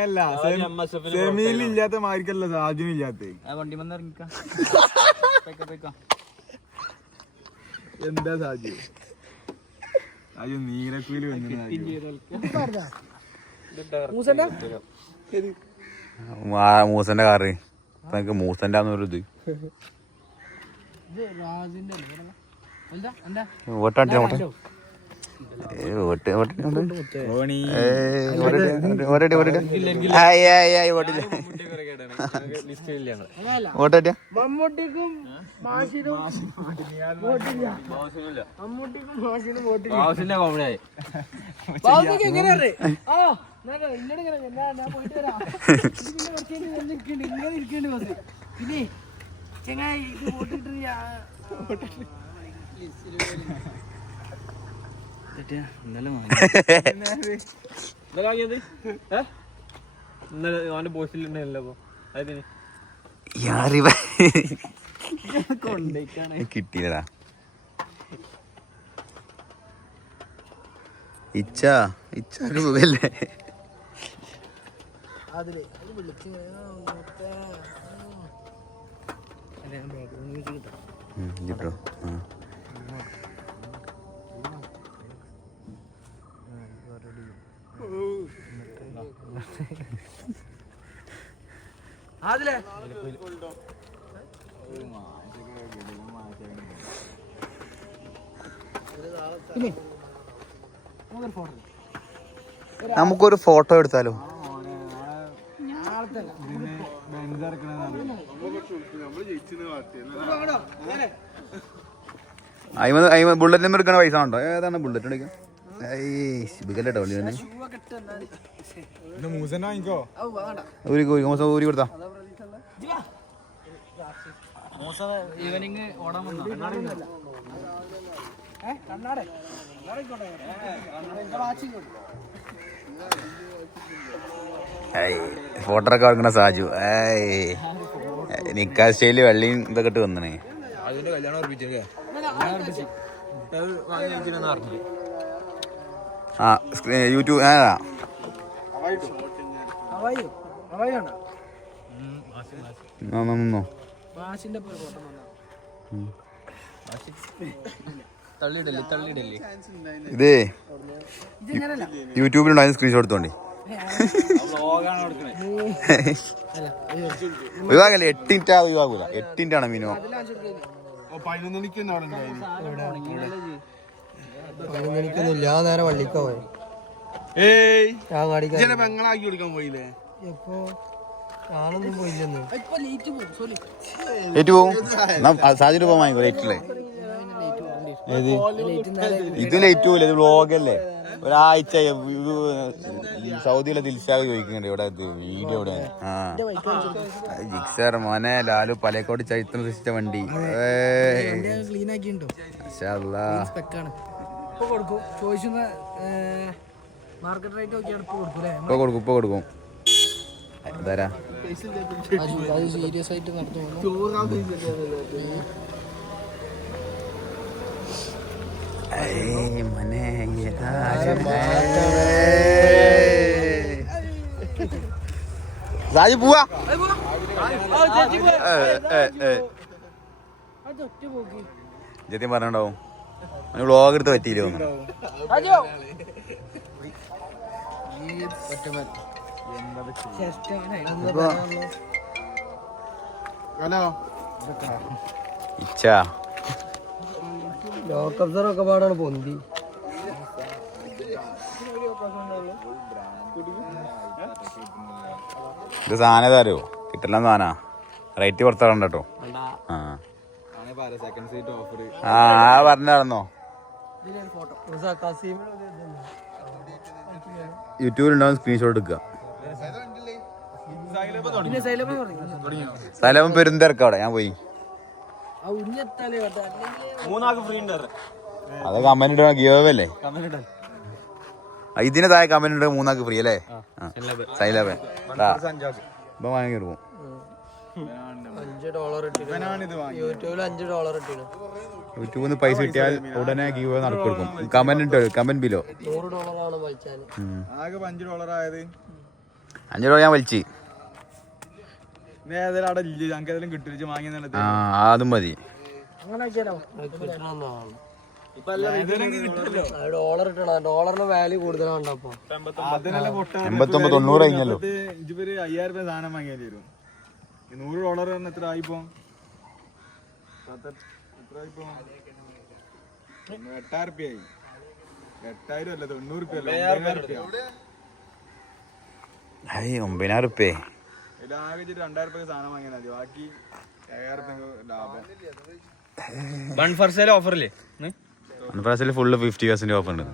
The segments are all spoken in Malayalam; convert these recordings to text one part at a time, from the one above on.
അങ്ങനല്ല, സെമിയിലില്ലാത്ത മാർക്കല്ല സാജുനും ഇല്ലാത്ത. എന്താ സാജു സാജു നീലക്കുയില് മൂസന്റെ കാറ് എനിക്ക് മൂസന്റെ ഇത് കിട്ടിയതാ ഇച്ചൊരു സുഖല്ലേ കിട്ടോ. നമുക്കൊരു ഫോട്ടോ എടുത്താലോ? ബുള്ളറ്റ് നമ്പർ എടുക്കണ പൈസ ഉണ്ടോ? ഏതാണ് ബുള്ളറ്റ് എടുക്കാൻ? ഊരി കൊടുത്താ ഫോട്ടോ ഒക്കെ എടുക്കണ സാജു. നിക്കാ സ്റ്റൈല് വെള്ളിയും ഇതൊക്കെ ഇട്ട് വന്നേ. ആ യൂട്യൂബ് ഇതേ യൂട്യൂബിലുണ്ടായ സ്ക്രീൻഷോട്ട് എടുത്തോണ്ടി. ഒഴിവാകല്ലേ, 8 മിനിറ്റ് ഒഴിവാകൂല. 8 മിനിറ്റ് ആണ് മിനിമം. 11 ഞാൻ നേരെ വള്ളിക്ക പോയി. ഞാനൊന്നും പോയില്ലെന്ന്. സാധ്യത പോകാൻ വാങ്ങിക്കോ. ലേറ്റില്ലേ ഇത് ലേറ്റ് പോകില്ല, ഇത് വ്ളോഗല്ലേ. ഒരാഴ്ച സൗദിയിലെ ദിൽഷാഗ് ചോദിക്കുന്നുണ്ട് ഇവിടെ വീഡിയോ ഇവിടെ. ആ ജിക്സർ മോനെ ലാലു പലക്കോട് ചരിത്രം സൃഷ്ടിച്ച വണ്ടി. ഇപ്പൊ കൊടുക്കും. അതാരാ സീരിയസ് ആയിട്ട് നടത്തുന്നു. സാജി പോവാ. ജത്യം പറഞ്ഞിട്ടുണ്ടാവും വ്ളോഗ് എടുത്ത് പറ്റിയില്ല തോന്നുന്നു. ഇച്ഛാ ലോക്കപ്സറൊക്കെ പാടാണ് പൊന്തി. ഇത് സാധനം അറിയോ? കിട്ടില്ല സാധന റേറ്റ് പുറത്താറണ്ട കേട്ടോ. ആ പറഞ്ഞോ. യൂട്യൂബിലുണ്ടാവും സ്ക്രീൻഷോട്ട് എടുക്കുക. സൈലബം പെരുന്തിരക്ക അവിടെ ഞാൻ പോയി. അത് കമന്റ് ഇടണം, ഗിവ് അല്ലേ? ഇതിന് താഴെ കമന്റ് ഇടുക 3 ഫ്രീ അല്ലേ? സൈലബൻ ഇപ്പൊ വാങ്ങി കൊടുക്കും. യൂട്യൂബിൽ പൈസ കിട്ടിയാൽ ഉടനെ ഗീവ് നടക്കും. Comment below. 5 രൂപ ഞാൻ വലിച്ച്. ഏതായാലും അവിടെ ഇല്ല, ഞങ്ങൾക്ക് ഏതായാലും കിട്ടും വാങ്ങിയ. ആ അതും മതി. ഡോളറിന്റെ വാല്യൂ കൂടുതലാണ്. അപ്പൊ 89-90 കഴിഞ്ഞല്ലോ. 5000 രൂപ സാധനം വാങ്ങിയാൽ വരും. $100 എത്ര ആയിപ്പോ? 8000 രൂപയായി. 8000 അല്ല, 90 രൂപ. 9,000 റുപ്യ. ആകെ 2000 രൂപ സാധനം വാങ്ങിയാൽ മതി. ബാക്കി 5000 രൂപ ലാഭം. ഓഫറില്ലേ? ഫുള്ള് 50% ഓഫർ ഉണ്ട്.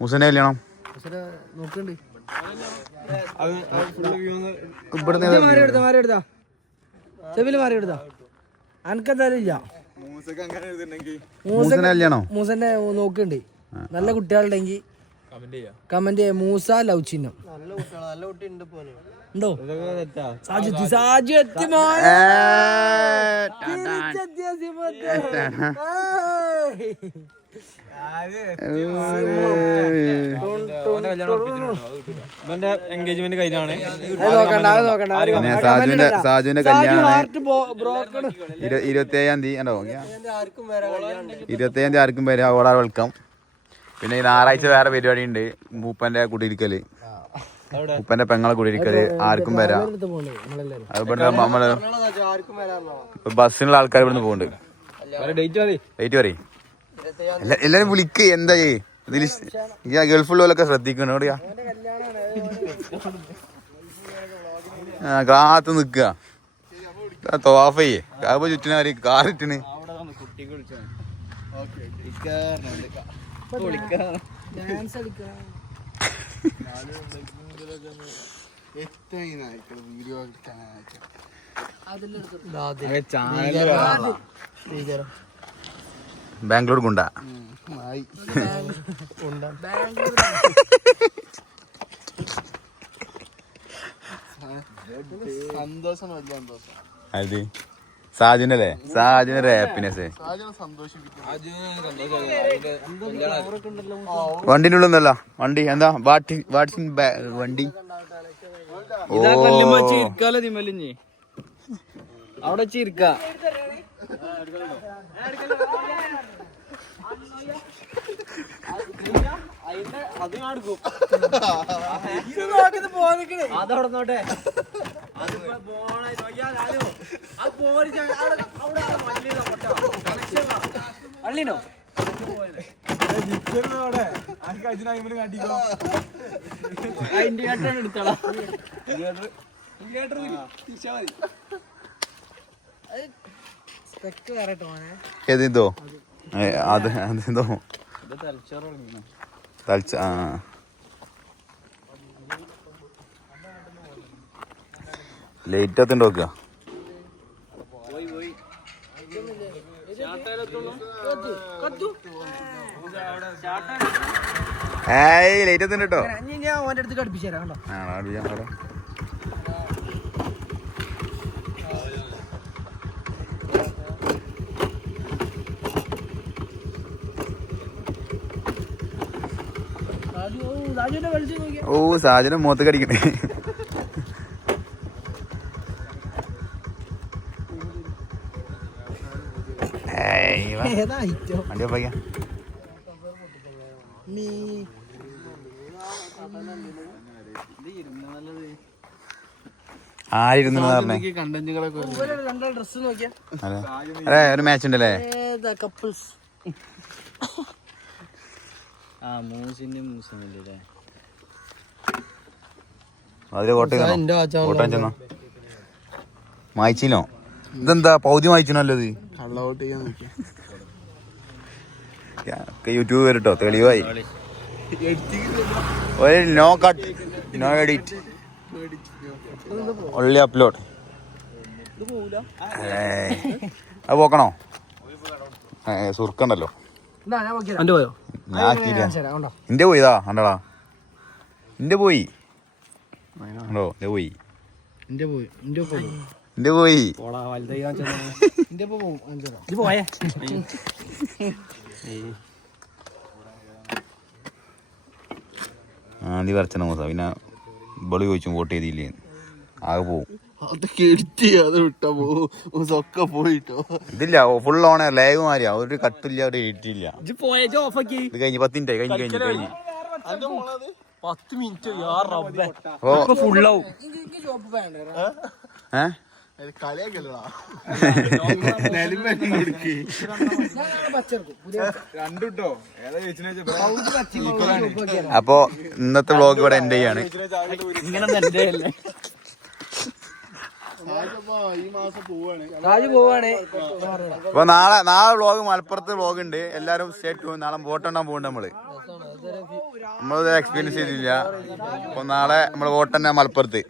മൂസന്റെ കല്യാണം നോക്കണ്ട്. മൂസന്റെ കല്യാണം മൂസന്റെ നോക്കണ്ട്. നല്ല കുട്ടികളുണ്ടെങ്കിൽ കമന്റ് ചെയ്യാം. മൂസ ലവ് ചിഹ്നം. നല്ല കുട്ടി ഉണ്ടോ? എൻഗേജ്മെന്റ് കഴിഞ്ഞാണ്. സാജുവിന്റെ കല്യാണം 27-ാം തീയതി. 27-ാം തീയതി ആർക്കും വരാം. ഓളാർ വെൽക്കം. പിന്നെ ഈ ഞായറാഴ്ച വേറെ പരിപാടി ഉണ്ട്. മൂപ്പന്റെ കുടിയിരിക്കല്, മൂപ്പന്റെ പെങ്ങളെ കുടിയിരിക്കല്. ആർക്കും വരാം. അത് നമ്മള് ബസ്സിനുള്ള ആൾക്കാർ ഇവിടുന്ന് പോകുന്നുണ്ട്. ഡേറ്റ് പറയും. എല്ലാരും വിളിക്ക്. എന്താ ഇതിൽ ഗൾഫുള്ളവരൊക്കെ ശ്രദ്ധിക്കണം. എവിടെയാ കാത്ത് നിക്കുക. തോഫയ്യേ കാപ്പ ചുറ്റിനാര് കാറിട്ടിന്. ബാംഗ്ലൂർ ഗുണ്ട. അത് സാജുനല്ലേ? സാജുനൊരു ഹാപ്പിനെസ്. വണ്ടിന്റെ ഉള്ളൊന്നല്ല. വണ്ടി എന്താ വണ്ടി അവിടെ ചിരിക്ക. അതോടന്നോട്ടെ. അള്ളിനോ എടുത്തോളാം. ഏതോ അത് അതെന്തോ തലച്ച. ആ ലേറ്റ് എത്തണ്ട നോക്കുക. ഏയ് ലേറ്റ് എത്തണ്ട കേട്ടോ. ഞാൻ ഓൻ്റെ അടുത്ത് കടുപ്പിച്ചു തരാം കേട്ടോ. ഓ സാജന മുഖത്ത് കടിക്കണേ. വണ്ടി ഒപ്പാ. ആയിരുന്നു പറഞ്ഞേ. അതെ ഒരു മാച്ച് ഉണ്ടല്ലേ. അതില് കോട്ടയം ചെന്നോ മായിച്ചിനോ? ഇതെന്താ പൗതി മായിച്ചണല്ലോ ഇത്. യൂട്യൂബ് വരട്ടോ തെളിവായി. No cut no edit only upload. അത് പോക്കണോ? സുർക്കുണ്ടല്ലോ. ഇന്റെ പോയി ഇതാ കണ്ടടാ. ഇന്റെ പോയി ഉണ്ടോ? പോയി ഇന്റെ പോയി. മാന്തി വരച്ച മൂസ പിന്നെ ഇവള് ചോദിച്ചു വോട്ട് ചെയ്തില്ലേ ആകെ പോവും അതൊക്കെ എഡിറ്റ് ചെയ്യാതെ വിട്ടാ ഒക്കെ പോയിട്ടോ. ഇതില്ല ഫുൾ ഓണ ലൈവ് മാറിയാ ഒരു കട്ടില്ല ഒരു എഡിറ്റ് ഇല്ല. ഇത് കഴിഞ്ഞ് 10 മിനിറ്റ് കഴിഞ്ഞ് 10 മിനിറ്റ് ഫുള്ളാവും കളിയാക്കല്ലടാ. രണ്ടുട്ടോ ഏതാ ചോദിച്ചു. അപ്പൊ ഇന്നത്തെ വ്ളോഗ് ഇവിടെ എൻഡ് ചെയ്യാണ്. ഈ മാസം പോവാണ്. അപ്പൊ നാളെ വ്ളോഗ് മലപ്പുറത്ത് വ്ളോഗ് ഉണ്ട്. എല്ലാരും സ്റ്റേറ്റ് നാളെ വോട്ടെണ്ണാൻ പോകണ്ട നമ്മളത് എക്സ്പീരിയൻസ് ചെയ്തില്ല. അപ്പൊ നാളെ നമ്മള് വോട്ടെണ്ണ മലപ്പുറത്ത്.